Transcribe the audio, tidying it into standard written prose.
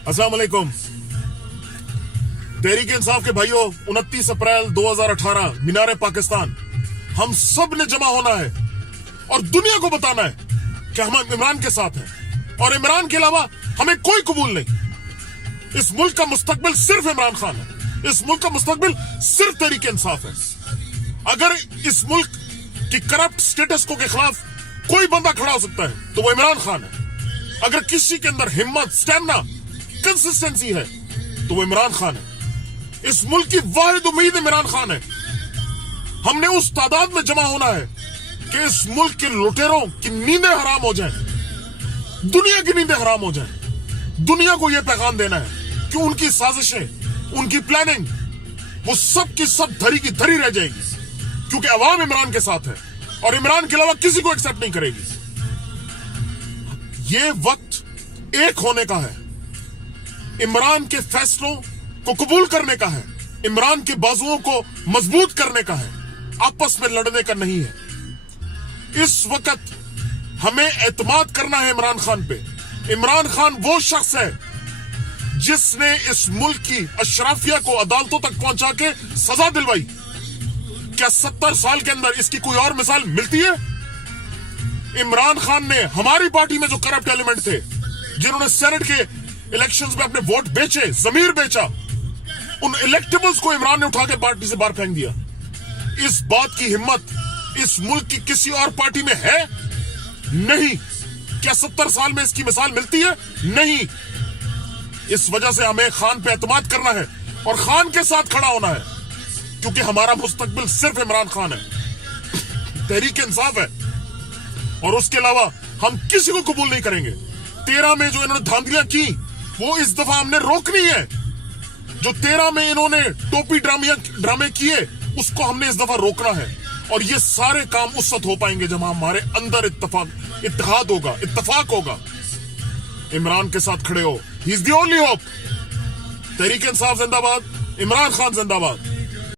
अस्सलाम वालेकुम। तहरीक इंसाफ के भाइयों, 29 अप्रैल 2018 मीनार पाकिस्तान हम सब ने जमा होना है और दुनिया को बताना है कि हम इमरान के साथ हैं और इमरान के अलावा हमें कोई कबूल नहीं। इस मुल्क का मुस्तकबिल सिर्फ इमरान खान है, इस मुल्क का मुस्तकबिल सिर्फ तहरीक इंसाफ है। अगर इस मुल्क की करप्ट स्टेटस को के खिलाफ कोई बंदा खड़ा हो सकता है तो वो इमरान खान है। अगर किसी के अंदर हिम्मत, स्टैमिना, कंसिस्टेंसी है तो वो इमरान खान है। इस मुल्क की वाहिद उम्मीद इमरान खान है। हमने उस तादाद में जमा होना है कि इस मुल्क के लुटेरों की नींदें हराम हो जाएं, दुनिया की नींदें हराम हो जाएं। दुनिया को यह पैगाम देना है कि उनकी साजिशें, उनकी प्लानिंग, वो सब की सब धरी की धरी रह जाएगी, क्योंकि अवाम इमरान के साथ है और इमरान के अलावा किसी को एक्सेप्ट नहीं करेगी। ये वक्त एक होने का है, इमरान के फैसलों को कबूल करने का है, इमरान के बाजुओं को मजबूत करने का है, आपस में लड़ने का नहीं है। इस वक्त हमें एतमाद करना है इमरान खान पे। इमरान खान वो शख्स है जिसने इस मुल्क की अशराफिया को अदालतों तक पहुंचा के सजा दिलवाई। क्या 70 साल के अंदर इसकी कोई और मिसाल मिलती है? इमरान खान ने हमारी पार्टी में जो करप्ट एलिमेंट थे, जिन्होंने सेनेट के इलेक्शंस में अपने वोट बेचे, जमीर बेचा, उन इलेक्टेबल्स को इमरान ने उठा के पार्टी से बाहर फेंक दिया। इस बात की हिम्मत इस मुल्क की किसी और पार्टी में है? नहीं। क्या 70 साल में इसकी मिसाल मिलती है? नहीं। इस वजह से हमें खान पे एतमाद करना है और खान के साथ खड़ा होना है, क्योंकि हमारा मुस्तकबिल सिर्फ इमरान खान है, तहरीक इंसाफ है, और उसके अलावा हम किसी को कबूल नहीं करेंगे। 13 में जो इन्होंने धांधलियां की वो इस दफा हमने रोकनी है। जो 13 में इन्होंने टोपी ड्रामे किए उसको हमने इस दफा रोकना है, और ये सारे काम उस वक्त हो पाएंगे जब हमारे अंदर इत्तेहाद होगा, इत्तफाक होगा। इमरान के साथ खड़े हो, he is the only hope. Tehreek Insaf जिंदाबाद, इमरान खान जिंदाबाद।